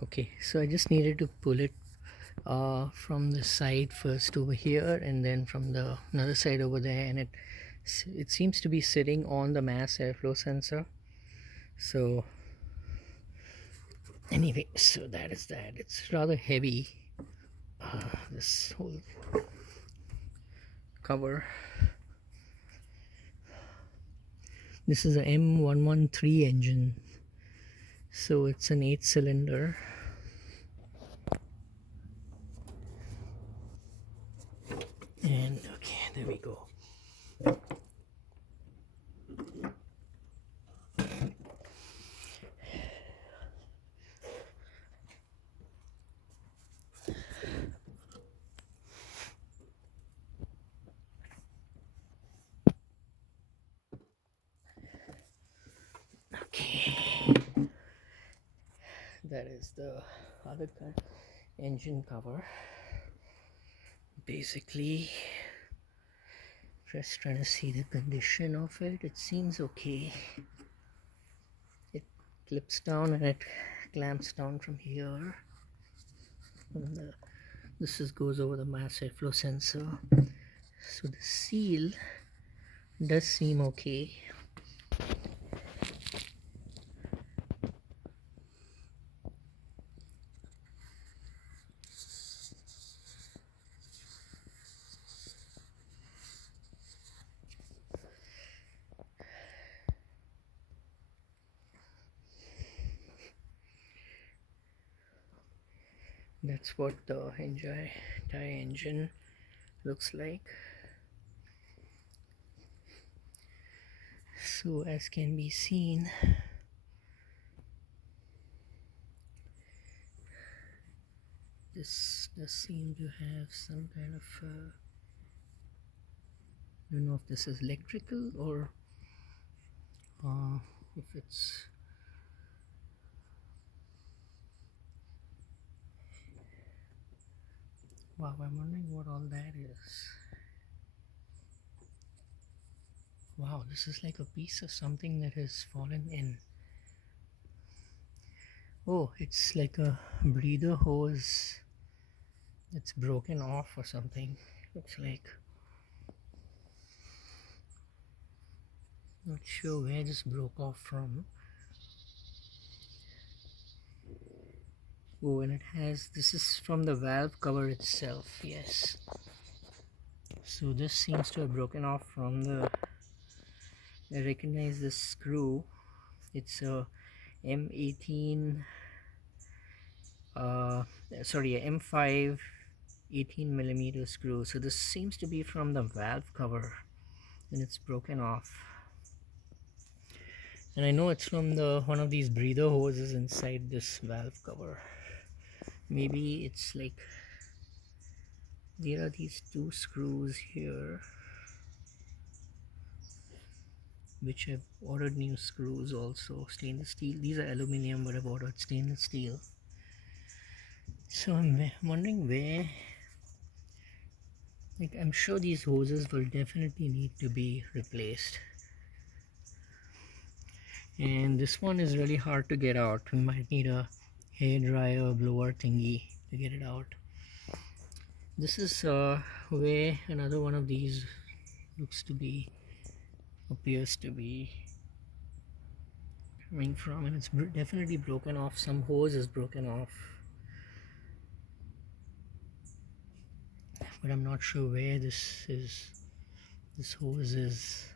Okay, so I just needed to pull it from the side first over here, and then from the another side over there, and it seems to be sitting on the mass airflow sensor. So anyway, so that is that. It's rather heavy, this whole cover. This is a M113 engine, so it's an 8-cylinder. And okay, there we go. Okay, that is the other engine cover. Basically, just trying to see the condition of it. It seems okay. It clips down and it clamps down from here, and this goes over the mass airflow sensor. So the seal does seem okay. That's what the entire engine looks like. So as can be seen, this does seem to have some kind of I don't know if this is electrical or if it's wow, I'm wondering what all that is. Wow, this is like a piece of something that has fallen in. Oh, it's like a breather hose that's broken off or something. Looks like. Not sure where this broke off from. Oh, and it has, this is from the valve cover itself, yes. So this seems to have broken off from the, I recognize this screw. It's a M18, sorry, a M5 18mm screw. So this seems to be from the valve cover, and it's broken off. And I know it's from the one of these breather hoses inside this valve cover. Maybe it's like there are these two screws here, which I've ordered new screws also, stainless steel. These are aluminum, but I've ordered stainless steel. So I'm wondering where, like, I'm sure these hoses will definitely need to be replaced. And this one is really hard to get out. We might need a hair dryer blower thingy to get it out. This is where another one of these appears to be coming from, and it's definitely broken off. Some hose is broken off, but I'm not sure where this hose is.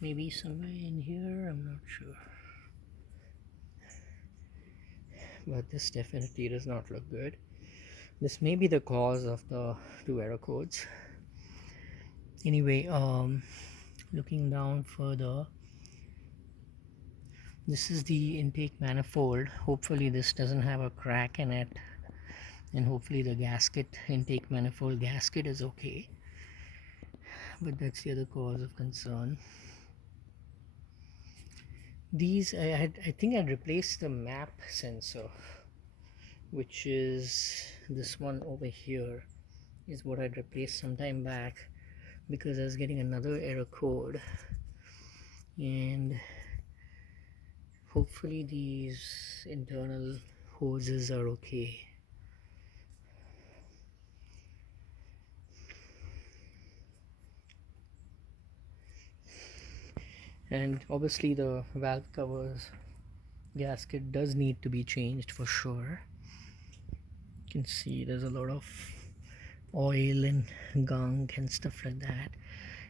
Maybe somewhere in here, I'm not sure, but this definitely does not look good. This may be the cause of the two error codes. Anyway, looking down further, this is the intake manifold. Hopefully this doesn't have a crack in it, and hopefully the intake manifold gasket is okay, but that's the other cause of concern. These I think I'd replaced the map sensor, which is this one over here, is what I'd replaced some time back, because I was getting another error code, and hopefully these internal hoses are okay. And obviously the valve covers gasket does need to be changed for sure. You can see there's a lot of oil and gunk and stuff like that.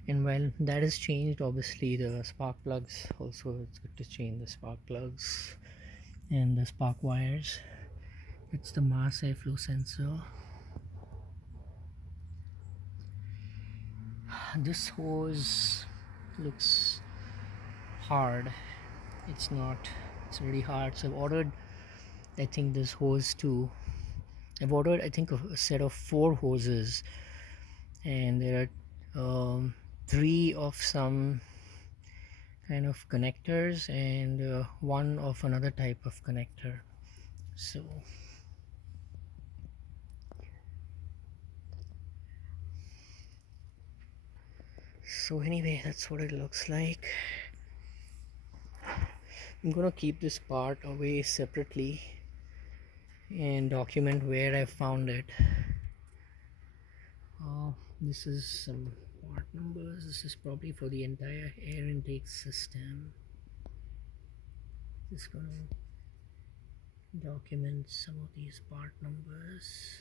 And while that is changed, obviously the spark plugs also, it's good to change the spark plugs and the spark wires. It's the mass airflow sensor. This hose looks hard. It's not, it's really hard. So I've ordered, I think, this hose too. I've ordered, I think, a set of 4 hoses, and there are 3 of some kind of connectors and 1 of another type of connector. So anyway, that's what it looks like. I'm gonna keep this part away separately and document where I found it. This is some part numbers. This is probably for the entire air intake system. Just gonna document some of these part numbers.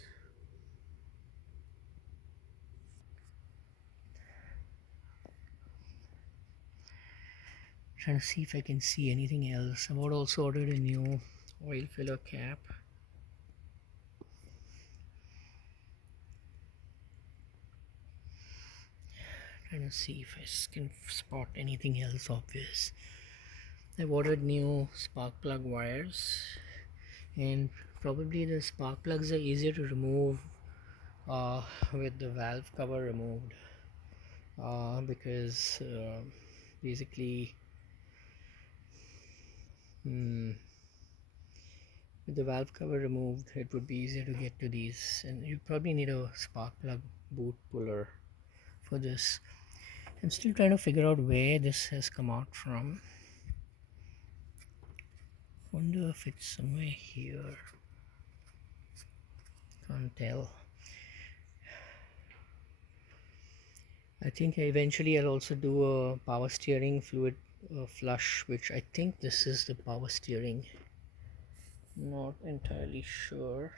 Trying to see if I can see anything else. I've also ordered a new oil filler cap. Trying to see if I can spot anything else obvious. I've ordered new spark plug wires, and probably the spark plugs are easier to remove with the valve cover removed, because basically with the valve cover removed it would be easier to get to these, and you probably need a spark plug boot puller for this. I'm still trying to figure out where this has come out from. Wonder if it's somewhere here. Can't tell. I think eventually I'll also do a power steering fluid flush, which I think this is the power steering. Not entirely sure.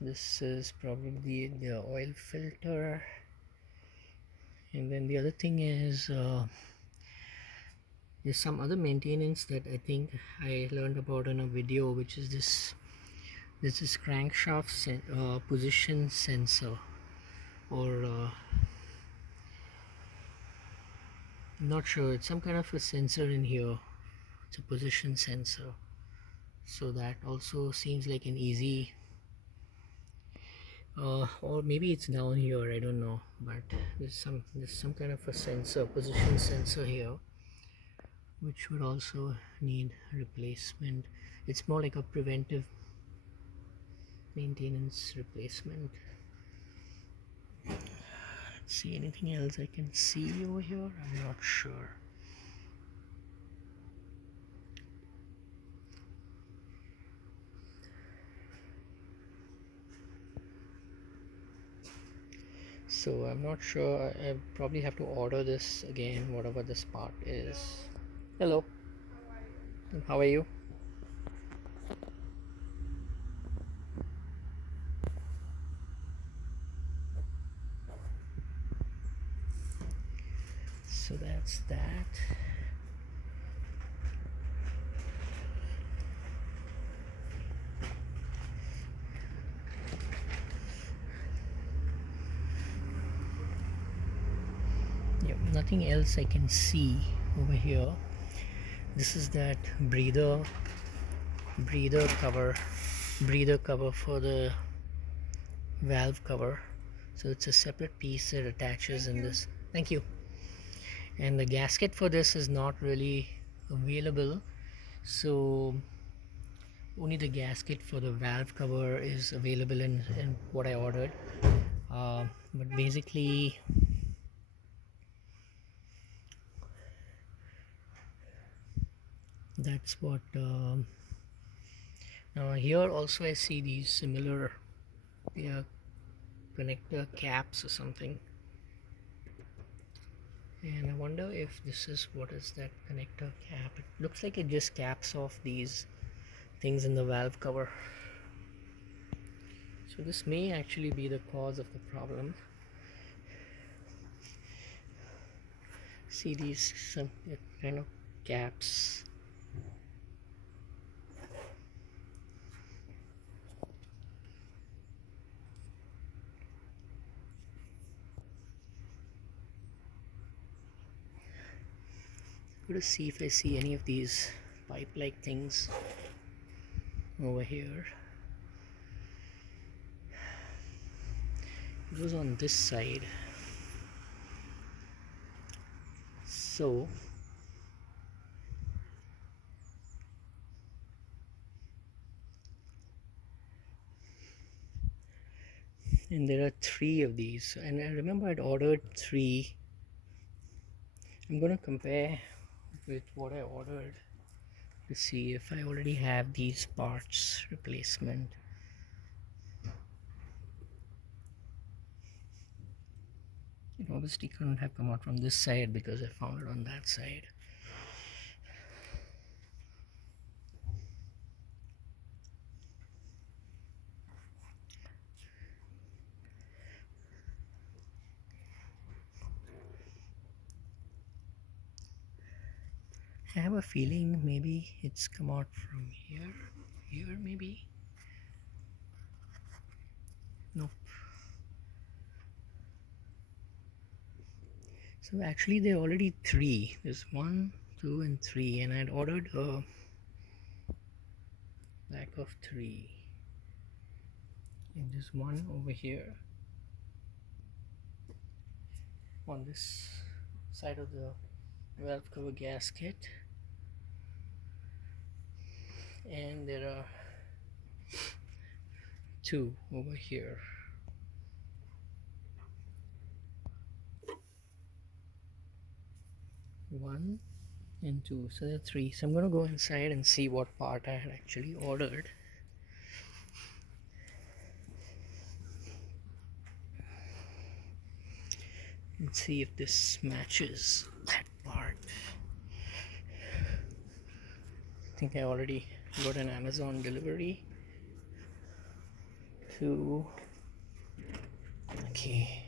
This is probably the oil filter, and then the other thing is there's some other maintenance that I think I learned about in a video, which is this is crankshaft position sensor, or I'm not sure, it's some kind of a sensor in here. It's a position sensor, so that also seems like an easy or maybe it's down here, I don't know, but there's some kind of a sensor, position sensor here, which would also need replacement. It's more like a preventive maintenance replacement. Let's see, anything else I can see over here? I'm not sure. So I'm not sure. I probably have to order this again, whatever this part is. Hello. How are you? So that's that. Yep, nothing else I can see over here. This is that breather cover for the valve cover. So it's a separate piece that attaches in this. Thank you. And the gasket for this is not really available, so only the gasket for the valve cover is available in what I ordered. But basically that's what Now here also I see these similar connector caps or something, and I wonder if this is what is that connector cap. It looks like it just caps off these things in the valve cover. So this may actually be the cause of the problem. See these some kind of caps. I'm going to see if I see any of these pipe like things over here. It was on this side, so and there are 3 of these, and I remember I'd ordered 3. I'm gonna compare with what I ordered to see if I already have these parts replacement. It obviously couldn't have come out from this side because I found it on that side. I have a feeling maybe it's come out from here maybe. Nope. So actually there are already 3. There's 1, 2 and 3, and I'd ordered a pack of 3. And there's 1 over here on this side of the valve cover gasket, and there are 2 over here. 1 and 2, so there are 3. So I'm gonna go inside and see what part I had actually ordered. And see if this matches that part. I think I already got an Amazon delivery to, okay.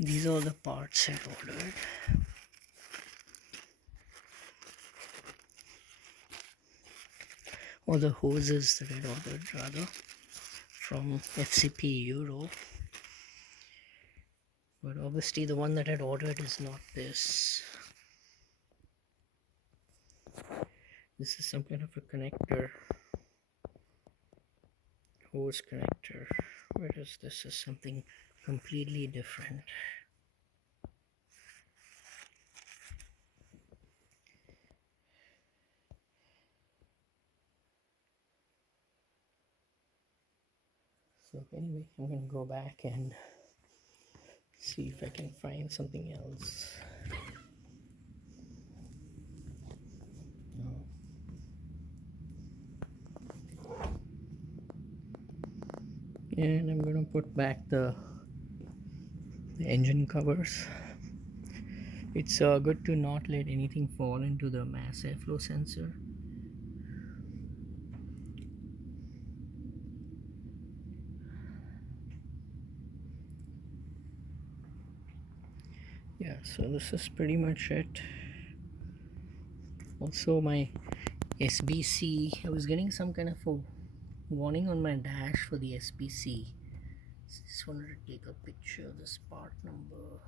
These are the parts I ordered. Or the hoses that I ordered rather, from FCP Euro. But obviously the one that I'd ordered is not this. This is some kind of a connector. Hose connector. Whereas this is something completely different. So anyway, I'm going to go back and see if I can find something else. No. And I'm going to put back the engine covers. It's good to not let anything fall into the mass airflow sensor. Yeah, so this is pretty much it. Also my SBC, I was getting some kind of a warning on my dash for the SBC. Just wanted to take a picture of this part number.